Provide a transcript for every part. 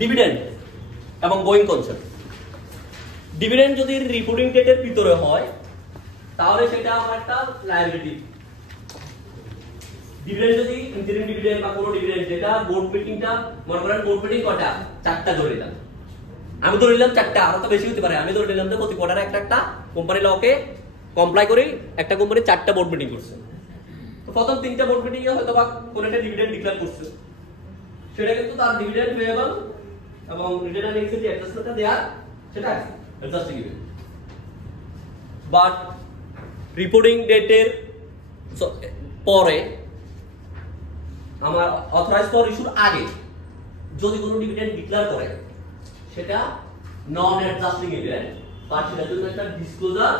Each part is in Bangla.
ডিভিডেন্ড এবং গোয়িং কনসার্ন। ডিভিডেন্ড যদি রিপোর্টিং ডেটের ভিতরে হয় তাহলে সেটা আমার একটা লায়াবিলিটি। ডিভিডেন্ড যদি ইন্টারিম ডিভিডেন্ড বা কোনো ডিভিডেন্ড যেটা বোর্ড মিটিংটা, মনে করেন বোর্ড মিটিং কয়টা, 4টা ধরে নিলাম, আমি ধরে নিলাম 4টা, আরো তো বেশি হতে পারে, আমি ধরে নিলাম যে প্রতি কোয়ার্টারে একটা কোম্পানি লকে কমপ্লাই করে একটা কোম্পানি 4টা বোর্ড মিটিং করছে। তো প্রথম 3টা বোর্ড মিটিং এ হয়তো বা কোন একটা ডিভিডেন্ড ডিক্লেয়ার করছে, সেটা কিন্তু তার ডিভিডেন্ড পেয়েবল এবং রিটার্ন আর্নিংস এর যে অ্যাডজাস্টমেন্টটা দেয়া সেটা অ্যাডজাস্টিং ইভেন্ট। বাট রিপোর্টিং ডেটের পরে আমার অথরাইজ ফর ইস্যুর আগে যদি কোনো ডিভিডেন্ড ডিক্লেয়ার করে সেটা নন অ্যাডজাস্টিং ইভেন্ট, বাট সেটার জন্য একটা ডিসক্লোজার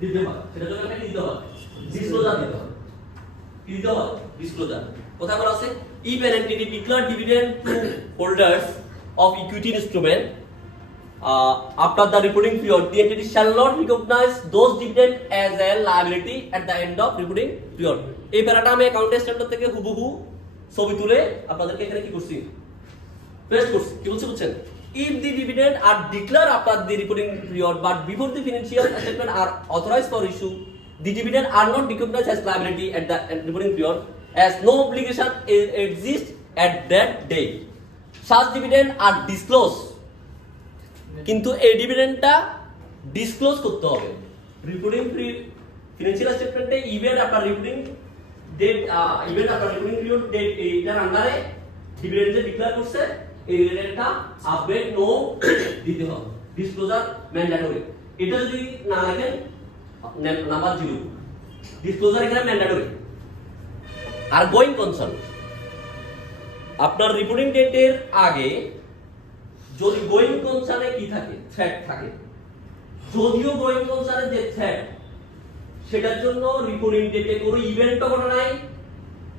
দিতে হয়, সেটার জন্য একটা দিতে হয়, ডিসক্লোজার দিতে হয়। কি দিতে হয়? ডিসক্লোজার। কোথায় বলা আছে? If an entity declare dividend to holders of equity instrument after the reporting period, the entity shall not recognize those dividend as a liability at the end of reporting period. এই প্যারাটা আমি অ্যাকাউন্ট স্ট্যান্ডার্ড থেকে হুবহু ছবি তুলে আপনাদেরকে এখানে কি করছি, পেস্ট করছি। কি বলছি বুঝছেন? If the dividend are declared after the reporting period but before the financial statement are authorized for issue, the dividend are not recognized as liability at the reporting period as no obligation exists at that date. Such dividend are disclosed, কিন্তু এই ডিভিডেন্ডটা ডিসক্লোজ করতে হবে রিপোর্টিং ফিনান্সিয়াল স্টেটমেন্টে ইভেন্ট আপনার রিপোর্টিং ডেট, ইভেন্ট আপনার রিপোর্টিং পিরিয়ড ডেট এইটার আন্ডারে ডিভিডেন্ড যে ডিক্লেয়ার করছে এই ডিভিডেন্ডটা আপডেট নো দিতে হবে, ডিসক্লোজার ম্যান্ডেটরি। এটা যদি না লেখেন নাম্বার 0, ডিসক্লোজার এখানে ম্যান্ডেটরি। আর গোয়িং কনসার্ন, আপনার রিপোর্টিং ডেটের আগে যদি গোয়িং কনসার্নে কি থাকে, থ্রেট থাকে, যদিও গোয়িং কনসার্নে যে থ্রেট সেটার জন্য রিপোর্টিং ডেটে কোনো ইভেন্টও ঘটে নাই,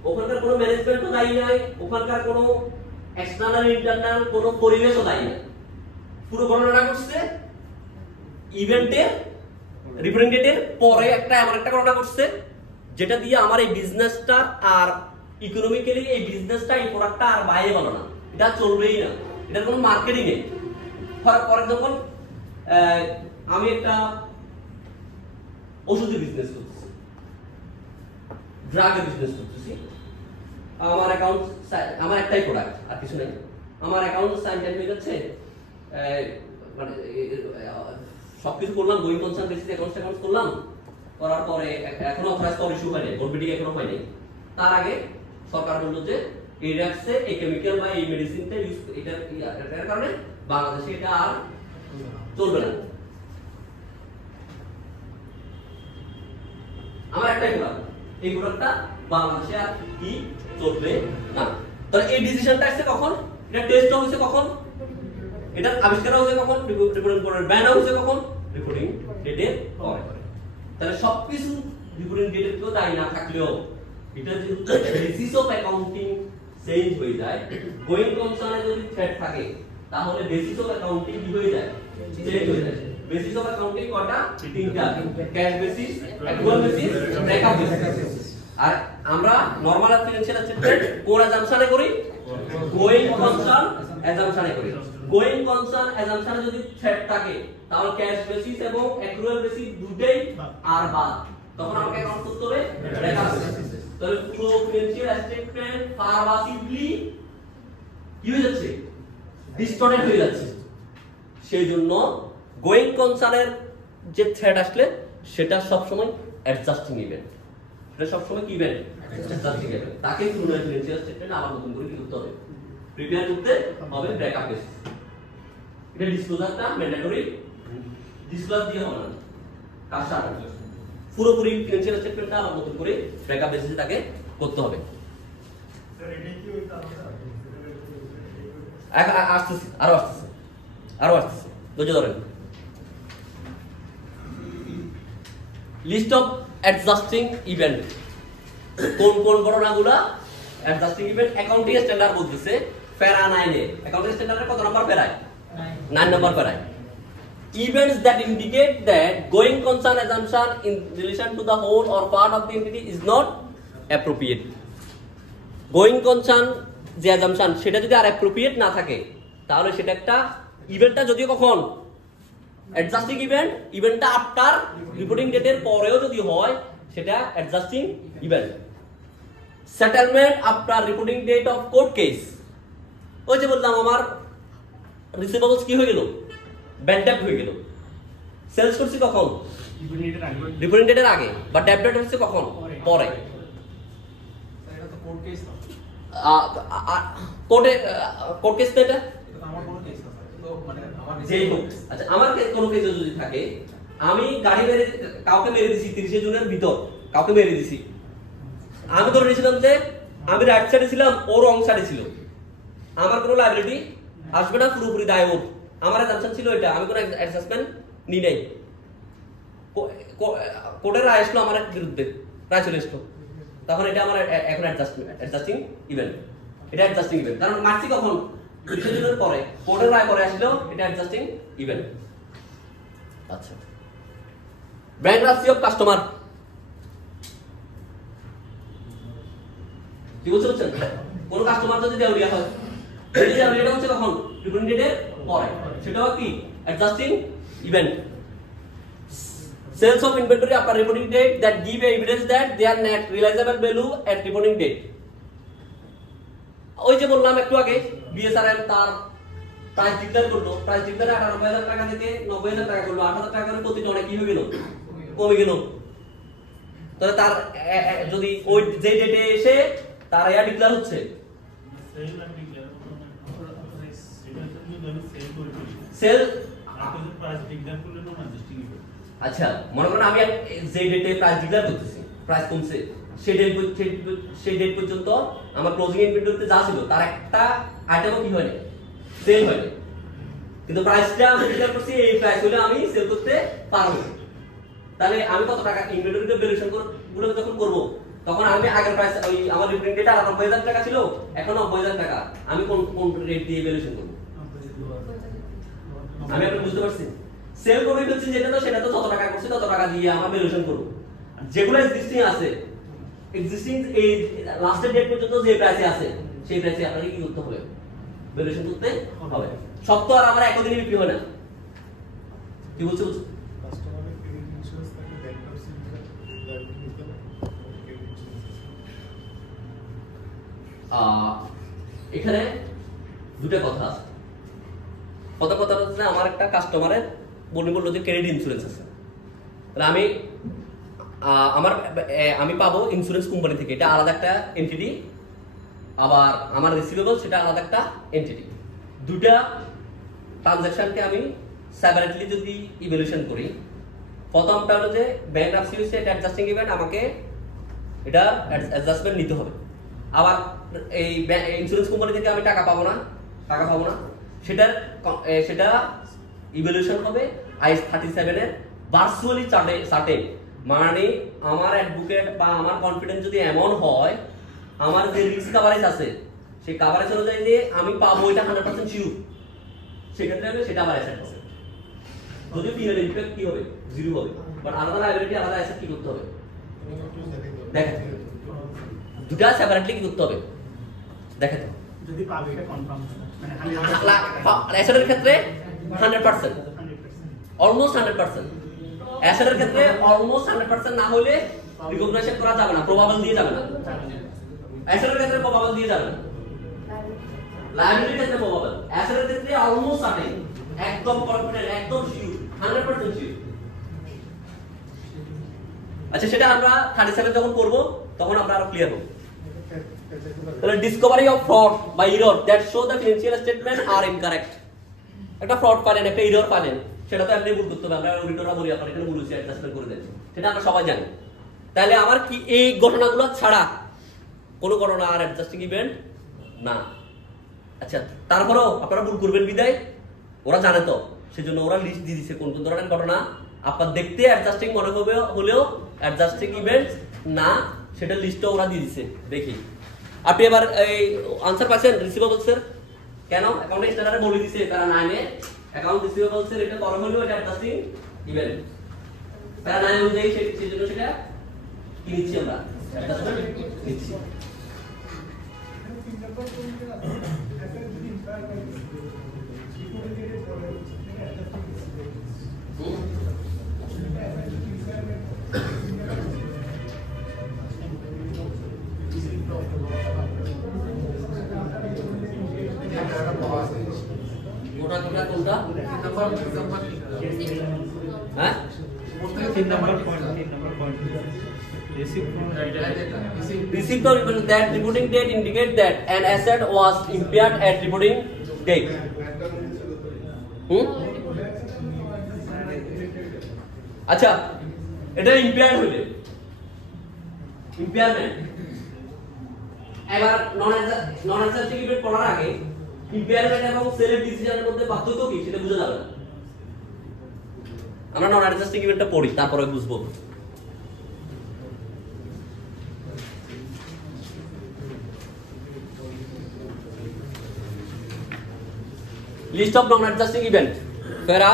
ওখানকার কোনো ম্যানেজমেন্টও দায়ী নাই, ওখানকার কোনো এক্সটার্নাল ইন্টারনাল কোনো পরিবেশও দায়ী নাই, পুরো ঘটনাটা ঘটছে ইভেন্টের রিপোর্টিং ডেটের পরে একটা এমন একটা ঘটনা ঘটছে যেটা দিয়ে আমার এই বিজনেসটা আর ইকোনমিক্যালি এই বিজনেসটা এই প্রোডাক্টটা আর বাইরে বলো না, এটা চলবেই না, এটার কোনো মার্কেটিং নেই। ফর এক্সাম্পল আমি একটা ওষুধের বিজনেস করতেছি, ড্রাগের বিজনেস করতেছি, আমার অ্যাকাউন্ট, আমার একটাই প্রোডাক্ট আর কিছু নেই, আমার অ্যাকাউন্ট সাইন হয়ে যাচ্ছে, মানে সবকিছু করলাম, গোয়িং কনসার্ন বেসিসে অ্যাকাউন্ট করলাম, করার পরে এখনো অথরাইজ ফর ইস্যু হয়নি, বোর্ড মিটিং এখনো হয়নি। তার আগে সরকার বলল যে এই ড্রাগসে এই কেমিক্যাল বা এই মেডিসিনটা ইউজ এটার কারণে বাংলাদেশে এটা আর চলবে না। আমার একটাই প্রোডাক্ট, এই প্রোডাক্টটা বাংলাদেশে আর কি চলবে না। তাহলে এই ডিসিশনটা আসছে কখন, এটা টেস্ট হয়েছে কখন, এটা আবিষ্কার হয়েছে কখন, রিপোর্টিং কোডের ব্যান হয়েছে কখন, রিপোর্টিং ডেটের পরে। তাহলে সবকিছু রিপোর্টিং ডেটের তো দায়ী না থাকলেও এটা যদি বেসিস অফ অ্যাকাউন্টিং চেঞ্জ হয়ে যায়, গোয়িং কনসার্নে যদি থ্রেট থাকে তাহলে বেসিস অফ অ্যাকাউন্টিং কি হয়ে যায়, চেঞ্জ হয়ে যায়। বেসিস অফ অ্যাকাউন্টিং কয়টা, 3টা, cash basis, actual basis, breakup basis. আর আমরা নরমাল ফিনান্সিয়াল স্টেটমেন্ট কোন অ্যাজাম্পশনে করি, গোয়িং কনসার্ন অ্যাজাম্পশনে করি। গোয়িং কনসার্ন অ্যাজাম্পশনে যদি থ্রেট থাকে তাহলে ক্যাশ বেসিস এবং অ্যাকচুয়াল বেসিস দুটেই আর বাদ, তখন আমাকে কাউন্ট করতে হবে ব্রেকআপ বেসিস। তাহলে পুরো ফিনান্সিয়াল স্টেটমেন্ট পারভাসিভলি কি হয়ে যাচ্ছে, ডিস্টর্টেড হয়ে যাচ্ছে। সেই জন্য গোয়িং কনসার্নের যে থ্রেট আসলে সেটা সব সময় অ্যাডজাস্টিং ইভেন্ট, সেটা সব সময় কি ইভেন্ট, অ্যাডজাস্টিং ইভেন্ট। তাকে পুরো ফিনান্সিয়াল স্টেটমেন্ট আবার নতুন করে কি করতে হবে, প্রিপেয়ার করতে হবে ব্রেকআপ বেসিস। এটা ডিসক্লোজারটা ম্যান্ডেটরি, ডিসক্লোজার দিয়ে হবে না, কাজটা পুরোপুরি ফিনান্সিয়াল স্টেটমেন্টটা আবার নতুন করে ব্রেকআপ বেসিসে তাকে করতে হবে। স্যার এটা কি ওইটা আসতেছে, আরো আসতেছে, ধৈর্য ধরেন। লিস্ট অফ অ্যাডজাস্টিং ইভেন্ট, কোন কোন ঘটনাগুলো অ্যাডজাস্টিং ইভেন্ট অ্যাকাউন্টিং স্ট্যান্ডার্ড বলতেছে প্যারা 9 এ। অ্যাকাউন্টিং স্ট্যান্ডার্ডে কত নাম্বার প্যারায়, 9 নাম্বার প্যারায়। Events that indicate that going concern assumption in relation to the whole or part of the entity is not appropriate. Going concern যে assumption সেটা যদি আর appropriate না থাকে তাহলে সেটা একটা ইভেন্টটা যদিও কখন অ্যাডজাস্টিং ইভেন্টটা আফটার রিপোর্টিং ডেটের পরেও যদি হয় সেটা adjusting event. Settlement after reporting date of court case, ওই যে বললাম আমার রিসিভেবলস কি হয়ে গেল, ব্যান্ড হয়ে গেল। সেলস করছি কখন, রিপোর্টিং ডেটের আগে, বা ট্যাপ ডেট হচ্ছে কখন, পরে। কোর্ট কেস তো এটা যেই হোক। আচ্ছা আমার কোনো কেস যদি থাকে, আমি গাড়ি কাউকে মেরে দিছি 30 জুনের ভিতর, কাউকে মেরে দিছি, আমি ধরে নিয়েছিলাম যে আমি রাইট সাইডে ছিলাম, ও রং সাইডে ছিল, আমার কোনো লায়াবিলিটি আসবে না, পুরোপুরি দায় ওর। আমার অ্যাসাম্পশন ছিল এটা, আমি কোনো অ্যাডজাস্টমেন্ট নিই নাই। কোর্টের রায় আসলো আমার বিরুদ্ধে, রায় চলে আসলো, তখন এটা আমার এখন অ্যাডজাস্টিং ইভেন্ট। এটা অ্যাডজাস্টিং ইভেন্ট, কারণ মার্চি কখন 30 জুনের পরে, কোর্টের রায় পরে আসলো, এটা অ্যাডজাস্টিং ইভেন্ট। আচ্ছা, ব্যাংক্রাপসি অফ কাস্টমার কি বলছেন? কোন কাস্টমার যদি দেউলিয়া হয়, এই দেউলিয়াটা হচ্ছে কখন, রিপোর্টিং ডেটের পরে, সেটাও কি adjusting event. Sales of inventory after reporting date that give evidence that they are net realizable value at reporting date. ওই যে বললাম একটু আগে, বিএসআরএম তার প্রাইস ডিক্লেয়ার করলো, প্রাইস ডিক্লেয়ারে 98,000 টাকা থেকে 90,000 টাকা করলো, 8,000 টাকা করে প্রতি টনে কি হয়ে গেল, কমে গেল। তাহলে তার যদি ওই যে ডেটে এসে তার এয়া ডিক্লেয়ার হচ্ছে, সেল আচ্ছা মনে করেন আমি যে ডেটে প্রাইস ডিক্লেয়ার করতেছি, প্রাইস কমছে, সেই ডেট পর্যন্ত আমার ক্লোজিং ইনভেন্টরিতে যা ছিল তার একটা আইটেমও কি হয়নি, সেল হয়নি, কিন্তু প্রাইসটা আমি ডিক্লেয়ার করছি এই প্রাইস হলে আমি সেল করতে পারবো। তাহলে আমি কত টাকা ইনভেন্টরিতে ভ্যালুয়েশন গুলো যখন করব, তখন আমি আগের প্রাইস ওই আমার রিপোর্টিং ডেট 98,000 টাকা ছিল, এখন 90,000 টাকা, আমি কোন রেট দিয়ে ভ্যালুয়েশন করব? আমি আপনি বুঝতে পারছেন? সেল করে ফেলছি যেটা, তো সেটা তো যত টাকা করছে তত টাকা দিয়ে আমরা ভ্যালুয়েশন করব। যেগুলো এক্সিস্টিং আছে, এক্সিস্টিং এই লাস্টের ডেট পর্যন্ত যে প্রাইসে আছে সেই প্রাইসে আপনাকে কি করতে হবে, ভ্যালুয়েশন করতে হবে। সব তো আর আমরা একদিনে বিক্রি হয় না। কি বলছো? কাস্টমারের ক্রেডিট ইন্স্যুরেন্স থাকে, ব্যাংক্রাপসি এখানে দুটো কথা আছে। কথা হচ্ছে আমার একটা কাস্টমারের বললো যে ক্রেডিট ইন্স্যুরেন্স আছে, তাহলে আমি পাবো ইন্স্যুরেন্স কোম্পানি থেকে, এটা আলাদা একটা এন্টিটি, আবার আমার রিসিভেবল সেটা আলাদা একটা এন্টিটি। দুটা ট্রানজাকশনকে আমি সেপারেটলি যদি ইভ্যালুয়েশন করি, প্রথমটা হলো যে ব্যাংক্রাপসি হচ্ছে এটা অ্যাডজাস্টিং ইভেন্ট, আমাকে এটা অ্যাডজাস্টমেন্ট নিতে হবে। আবার এই ইন্স্যুরেন্স কোম্পানি থেকে আমি টাকা পাবো না, সেটা ইভ্যালুয়েশন হবে IS 37 এর ভার্চুয়ালি সার্টেন। মানে আমার অ্যাডভোকেট বা আমার কনফিডেন্স যদি এমন হয়, আমার যে রিস্ক কভারেজ আছে সেই কভারেজ অনুযায়ী যে আমি পাবো এটা 100% শিওর, সেক্ষেত্রে হবে সেটা আবার অ্যাসেট হবে। যদি পিএল ইমপ্যাক্ট কি হবে, 0 হবে, বাট আলাদা লায়াবিলিটি আলাদা অ্যাসেট কি করতে হবে, দেখেন দুটা সেপারেটলি কি করতে হবে, দেখেন যদি পাবে এটা কনফার্ম, মানে অ্যাসেটের ক্ষেত্রে 100%, অলমোস্ট 100%, অ্যাসেটের ক্ষেত্রে অলমোস্ট 100% না হলে রিকগনিশন করা যাবে না, প্রবাবল দিয়ে যাবে না। অ্যাসেটের ক্ষেত্রে প্রবাবল দিয়ে যাবে না, লায়াবিলিটির ক্ষেত্রে প্রবাবল, অ্যাসেটের ক্ষেত্রে অলমোস্ট সার্টেন, একদম কনফিডেন্ট, একদম শিওর, 100% শিওর। আচ্ছা সেটা আমরা 37 যখন করব তখন আমরা আরো ক্লিয়ার হব। তাহলে ডিসকভারি অফ ফ্রড বা error that show the financial statement আর ইনকারেক্ট। একটা ফ্রড পালেন, একটা এরর পালেন, সেটা তো এমনি ভুল করতে হবে, আমরা অডিটররা বলি আপনারা এখানে ভুল হয়েছে অ্যাডজাস্টমেন্ট করে দেন, সেটা আমরা সবাই জানি। তাহলে আমার কি এই ঘটনাগুলো ছাড়া কোনো ঘটনা আর অ্যাডজাস্টিং ইভেন্ট না। আচ্ছা তারপরেও আপনারা ভুল করবেন বিদায় ওরা জানে তো, সেজন্য ওরা লিস্ট দিয়ে দিচ্ছে কোন কোন ধরনের ঘটনা আপনার দেখতে অ্যাডজাস্টিং মনে হবে হলেও অ্যাডজাস্টিং ইভেন্ট না, সেটা লিস্টও ওরা দিয়ে দিচ্ছে। দেখি আপনি এবার এই আনসার পাচ্ছেন রিসিভেবলস এর, কেন অ্যাকাউন্টে স্ট্যান্ডার্ডে বলে দিয়েছে তারা 9 এ অ্যাকাউন্ট রিসিভেবলস এর এটা করা হলো, এটা অ্যাডজাস্টিং ইভেন্ট তারা 9 অনুযায়ী সেজন্য সেটা কি নিচ্ছি আমরা, অ্যাডজাস্টমেন্ট নিচ্ছি। কোনটা কোনটা হ্যাঁ তিন number point Receipt of that reporting date indicate that an asset was impaired at reporting date. আচ্ছা এটা ইম্পেয়ার্ড হলে ইম্পেয়ারমেন্ট এবার নন অ্যাডজাস্টিং পড়ার আগে ইম্পেয়ারমেন্ট এবং সেলের ডিসিশনের মধ্যে পার্থক্য কি সেটা বুঝা যাবে না। আমরা নন অ্যাডজাস্টিং ইভেন্টটা পড়ি তারপরে বুঝবো। List of non adjusting event para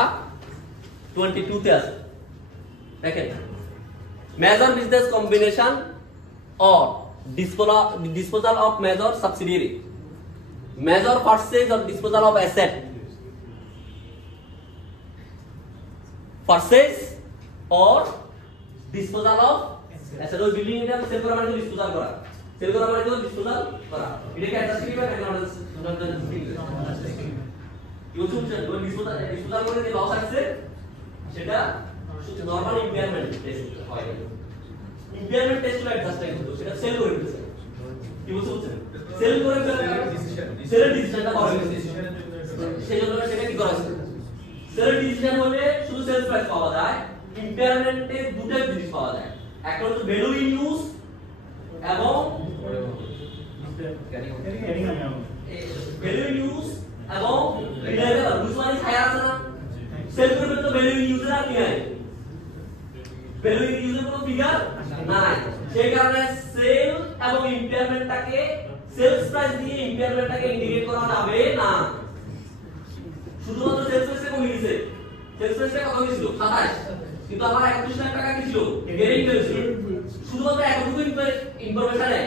22 তে আছে দেখেন major business combination or disposal of major subsidiary, major purchase or disposal of asset, purchase or disposal of asset ওই বিল্ডিং এটা সেল করা মানে ডিসপোজাল করা, সেল করা মানে ডিসপোজাল করা, এটাকে অ্যাডজাস্টিং ইভেন্ট একটা অ্যাডজাস্টিং ইউজুয়াল ওই ডিসপোজাল করে যে লস আসছে সেটা নরমাল ইম্পেয়ারমেন্ট টেস্ট হয়। ইম্পেয়ারমেন্ট টেস্ট হলো অ্যাডজাস্টিং হলো সেটা সেল করে দিতেছে কি বলছেন সেল করে সেলের ডিসিশনটা পাওয়া গেছে সেই জন্য সেটা কি করা হচ্ছে সেলের ডিসিশন হলে শুধু সেলস প্রাইস পাওয়া যায় ইম্পেয়ারমেন্টে দুটো জিনিস পাওয়া যায় একটা হচ্ছে ভ্যালু ইন ইউজ এবং ভ্যালু ইন ইউজ এবং reliable which one is higher আছে না সেল করবে তো ভ্যালু ইন ইউজ আর কি নাই ভ্যালু ইন ইউজের কোনো ফিগার নাই সেই কারণে সেল এবং ইম্পেয়ারমেন্টটাকে সেলস প্রাইস দিয়ে ইম্পেয়ারমেন্টটাকে ইন্ডিকেট করা যাবে না। শুধুমাত্র সেলস প্রাইসে কমে গেছে সেলস প্রাইসে কত ছিল 27 কিন্তু আমার 31 লাখ টাকা কি ছিল গেইন হয়েছিল শুধুমাত্র এতটুকু ইনফরমেশনে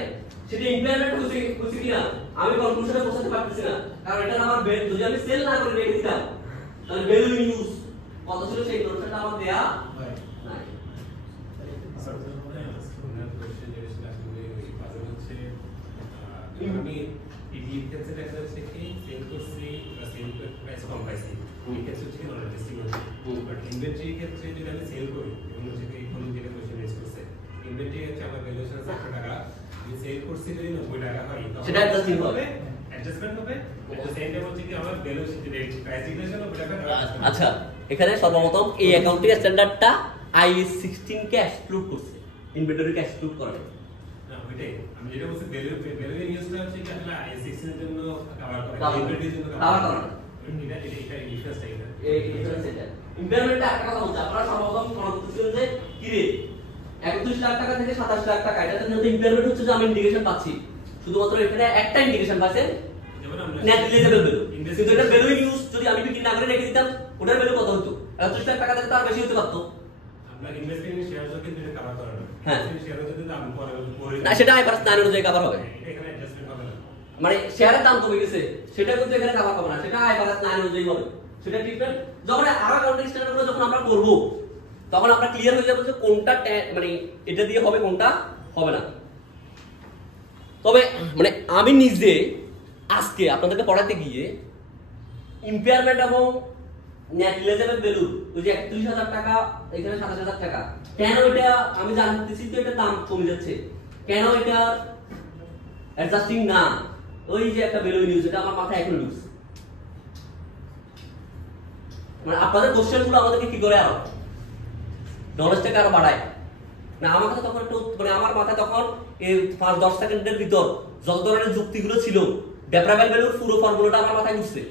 সেটা ইম্পেয়ারমেন্ট হচ্ছে কিনা আমি কনক্লুশনে পৌঁছাতে পারতেছি না কারণ এটা আমার যদি আমি সেল না করে রেখে দিতাম তাহলে ভ্যালু ইন ইউজ কত ছিল সেই ইনফরমেশনটা আমার দেয়া নাই। আমি এই ক্ষেত্রে দেখা যাচ্ছে কি সেল করছি বা সেল প্রাইস কম পাইছি এই ক্ষেত্রে হচ্ছে নন অ্যাডজাস্টিং বাট ইনভেন্টরি ক্ষেত্রে যদি আমি সেল করি এবং হচ্ছে এখন যেটা কোশ্চেন রেজ করছে ইনভেন্টরি হচ্ছে আমার ভ্যালুয়েশন 100 টাকা আমি সেল করছি যদি 90 টাকা হয় সেটা অ্যাডজাস্টিং হবে অ্যাডজাস্টমেন্ট হবে এটা সেম টাইম হচ্ছে কি আমার ভ্যালুয়েশন রেট প্রাইস ডিক্লেরেশন 90 টাকা। আচ্ছা এখানে সর্বপ্রথম এই অ্যাকাউন্টিং স্ট্যান্ডার্ডটা আইএস 16 কে এক্সক্লুড করছে ইনভেন্টরি কে এক্সক্লুড করে না ওইটাই আমি যেটা বলছি ভ্যালু ইউজটা হচ্ছে কি আসলে আই16 এর জন্য কভার করে Cover ইনভেন্টরির জন্য কভার করে না। এটা ডিফারেন্স এটা এই ডিফারেন্স এটা ইম্পেয়ারমেন্টটা একটা কথা বলছি আপনারা সর্বপ্রথম মনে করতেছেন যে কি রে 31 লাখ টাকা থেকে 27 লাখ টাকা এটাতে কিন্তু ইম্পেয়ারমেন্ট হচ্ছে যে আমি ইন্ডিকেশন পাচ্ছি শুধুমাত্র এখানে একটা ইন্ডিকেশন পাচ্ছেন যেমন আমরা নেট রিলেটেবল ভ্যালু কিন্তু এটা ভ্যালু ইউজ যদি আমি বিক্রি না করে রেখে দিতাম ওটার ভ্যালু কত হতো 31 লাখ টাকা থেকে তার বেশি হতে পারতো আমরা ইনভেস্টমেন্ট শেয়ার কিন্তু এটা কভার করে না হ্যাঁ শেয়ার যদি দাম পরে না সেটা আইফারস 9 অনুযায়ী কভার হবে এখানে অ্যাডজাস্টমেন্ট হবে না মানে শেয়ারের দাম কমে গেছে সেটা কিন্তু এখানে কভার হবে না সেটা আইফারস 9 অনুযায়ী হবে সেটা ডিফারেন্ট যখন আরো অ্যাকাউন্টিং স্ট্যান্ডার্ডগুলো যখন আমরা করব তখন আমরা ক্লিয়ার হয়ে যাব যে কোনটা মানে এটা দিয়ে হবে কোনটা হবে না। তবে মানে আমি নিজে আজকে আপনাদেরকে পড়াতে গিয়ে ইম্পেয়ারমেন্ট এবং নেট রিলেটেবল ভ্যালু ওই যে 31,000 টাকা এখানে 27,000 টাকা কেন এটা আমি জানতেছি তো এটা দাম কমে যাচ্ছে কেন এটা অ্যাডজাস্টিং না ওই যে একটা ভ্যালু নিউজ এটা আমার মাথায় এখন ঢুকছে মানে আপনাদের কোশ্চেনগুলো আমাদেরকে কি করে আরো নলেজটাকে আরো বাড়ায় না আমার কাছে তখন একটু মানে আমার মাথায় তখন এই 5-10 সেকেন্ডের ভিতর যত ধরনের যুক্তিগুলো ছিল ডেপ্রাইভেল ভ্যালুর পুরো ফর্মুলাটা আমার মাথায় ঘুরছে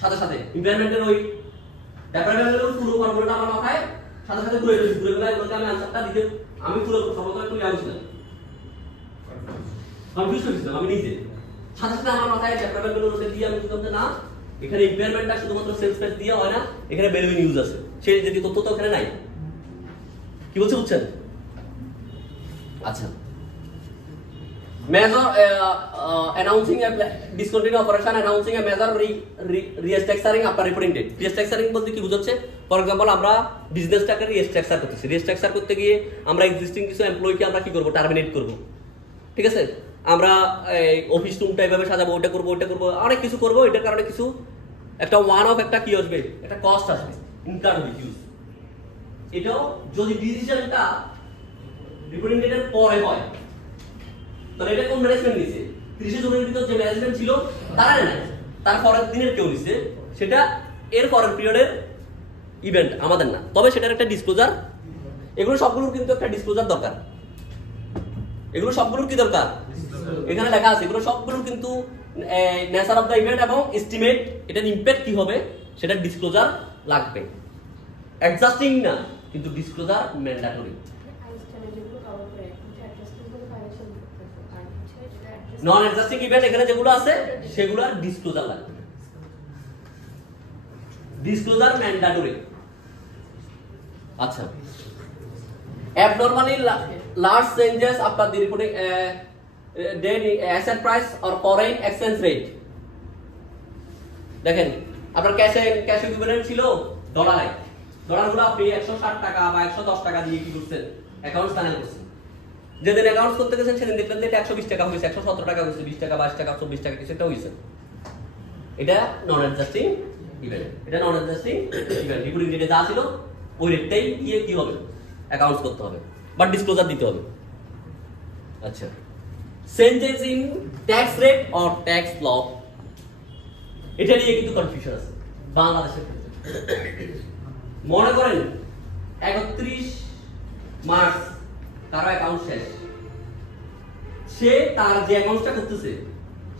সাথে সাথে ইম্পেয়ারমেন্টের ওই ডেপ্রাইভেল ভ্যালুর পুরো ফর্মুলাটা আমার মাথায় সাথে সাথে ঘুরে গেছে ঘুরে গেলে বলতে আমি আনসারটা দিতে আমি পুরো সর্বপ্রথম একটু জানছিলাম কনফিউজ হয়েছিলাম আমি নিজে সাথে সাথে আমার মাথায় ডেপ্রাইভেল ভ্যালুর মধ্যে দিয়ে আমি বুঝলাম যে না এখানে ইম্পেয়ারমেন্টটা শুধুমাত্র সেলস প্রাইস দিয়ে হয় না এখানে ভ্যালু ইন ইউজ আছে সেই যে তথ্য তো এখানে নাই কি বলছে বুঝছেন। আচ্ছা measure announcing a discontinued operation announcing a measure restructuring after reporting date restructuring বলতে কি বোঝাচ্ছে ফর एग्जांपल আমরা বিজনেসটাকে রিস্ট্রাকচার করতেছি রিস্ট্রাকচার করতে গিয়ে আমরা এক্সিস্টিং কিছু এমপ্লয়িকে আমরা কি করব টারমিনেট করব ঠিক আছে আমরা অফিস রুমটা এভাবে সাজাবো, ওটা করবো অনেক কিছু করবো, এটার কারণে কিছু একটা ওয়ান অফ একটা কি আসবে, একটা কস্ট আসবে, ইনকাম হবে হিউজ। এটাও যদি ডিসিশনটা রিপোর্টিং ডেটের পরে হয়, তাহলে এটা কোন ম্যানেজমেন্ট নিছে? 30 জনের ভিতর যে ম্যানেজমেন্ট ছিল তারা নেয়, তার পরের দিনের কেউ নিছে, সেটা এর পরের পিরিয়ডের ইভেন্ট, আমাদের না। তবে সেটার একটা ডিসক্লোজার, এগুলো সবগুলোর কিন্তু একটা ডিসক্লোজার দরকার। এগুলো সবগুলোর কি দরকার? এখানে লেখা আছে, এগুলো সবগুলোর কিন্তু নেচার অফ দ্য ইভেন্ট এবং এস্টিমেট, এটার ইমপ্যাক্ট কি হবে সেটা ডিসক্লোজার লাগবে। অ্যাডজাস্টিং না, কিন্তু ডিসক্লোজার ম্যান্ডেটরি। নন অ্যাডজাস্টিং ইভেন্ট এখানে যেগুলো আছে সেগুলোর ডিসক্লোজার লাগবে, ডিসক্লোজার ম্যান্ডেটরি। আচ্ছা, abnormally large changes after the reporting then asset price or foreign exchange rate। দেখেন আপনার ক্যাশ ইকুইভ্যালেন্ট ছিল ডলারে, ডলারগুলো আপনি 160 টাকা বা 110 টাকা দিয়ে কি করছেন, অ্যাকাউন্টস প্যানেল করছেন। যেদিন অ্যাকাউন্টস করতে গেছেন সেদিন দেখলেন যে এটা 120 টাকা হয়েছে, 117 টাকা হয়েছে, 20 টাকা, 22 টাকা, 24 টাকা কিছু একটা হয়েছে। এটা নন অ্যাডজাস্টিং ইভেন্ট, এটা নন অ্যাডজাস্টিং ইভেন্ট। রিপোর্টিং ডেটে যা ছিল ওই রেটটাই দিয়ে কি হবে, অ্যাকাউন্টস করতে হবে বা ডিসক্লোজার দিতে হবে। আচ্ছা, changes in tax rate or tax law, এটা নিয়ে কিন্তু কনফিউশন আছে বাংলাদেশের ক্ষেত্রে। মনে করেন 31 মার্চ তার অ্যাকাউন্ট শেষ, সে তার যে অ্যাকাউন্টসটা করতেছে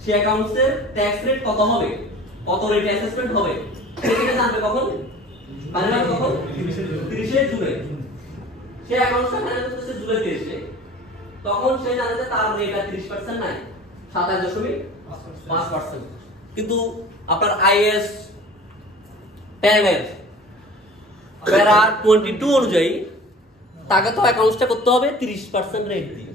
সে অ্যাকাউন্টসের ট্যাক্স রেট কত হবে, কত রেট অ্যাসেসমেন্ট হবে সেটা জানবে কখন? ফাইনাল কখন? 30 জুলাই। সে অ্যাকাউন্টসটা ফাইনাল করতেছে জুলাই 30-এ, তখন সে জানে যে তার রেট আর 30% নাই, 27.5%। কিন্তু আপনার আইএস 10 এর প্যারা 22 অনুযায়ী তাকে তো অ্যাকাউন্টসটা করতে হবে 30% রেট দিয়ে।